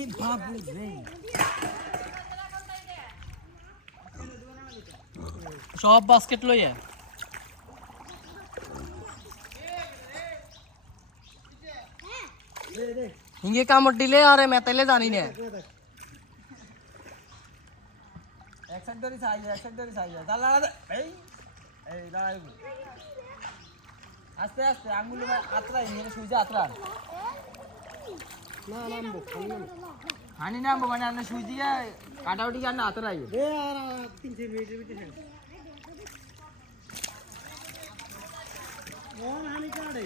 এই বাবু রে সব বাস্কেট লইয়া দে দে হিঙ্গে কামড় দিলে আরে মেতাইলে জানি না এক সাইড ধরে চাই এক সাইড ধরে চাই দাঁড়া দাঁড়া এই এই দাঁড়া আস্তে আস্তে আঙ্গুল আত্রা এনে সুইজে আত্রা না নামবো খালি নামবো হানি নাম মানে আপনি সুই দিয়ে কাটাউটি আর না আত্রা এ আর আর তিন চার মিনিটের ভিতরে শেষ হানি কাটে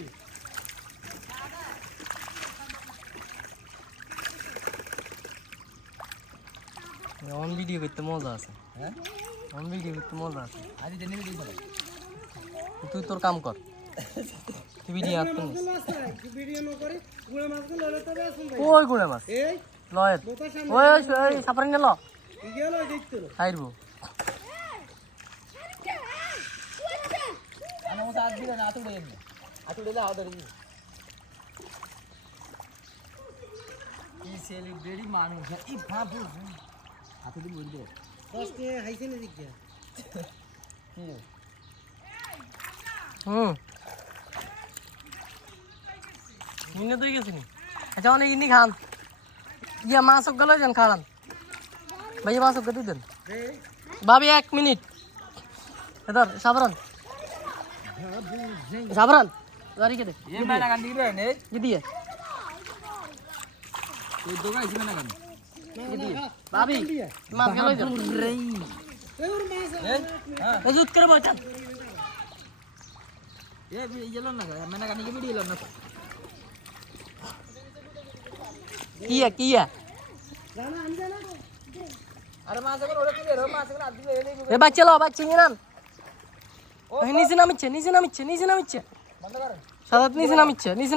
অন ভিডিও করতে মজা আছে হ্যাঁ অন ভিডিও করতে মজা আছে আজ তুই তোর কাম কর ভিডিও আছে? ভিডিও ন করে? গুড়া মাছগুলো হলে তবে আসুন ভাই। ওই গুড়ে মাছ। এই লয়ের ওই ওই ওই সাপারি গেল। দেখতো না খাইরবো মতো আজ দিলে না আতুড়ে এমনি আতুড়ে দাও ধরে এই সেলিব্রিটি মানুষ এই বাবু হাতে দিয়ে বলতে হাইছে না দিকে। হুম। নিনে তুই গেছিনি। আচ্ছা অনেক ইনি খান। ইয়া মাছ গেল যান খাড়ান ভাই মাছ গতি দেন ভাবি এক মিনিট। এদার সাবরান সাবরান গাড়ি কে দে এ মেনা গান দিবে নে। কি দিয়ে। তুই দোকান আইছি মেনা গান ভাবি মাছ গেল যান এই ওর মাছ এ হ্যাঁ ওজুত করে বইতাম এ ইয়েলো না মেনা গান কি ভিডিও এলো না। কিয়া কিয়া জানা কিয়া আরে মাছ এখন ওরে কি রে মাছ এখন আজ দিলে এ বাচ্চা লো বাচ্চা নিয়ে নাম। নিচে নামিচ্ছে নিচে নামিচ্ছে নিচে নামিচ্ছে। সাদাত নিচে নামিচ্ছে নিচে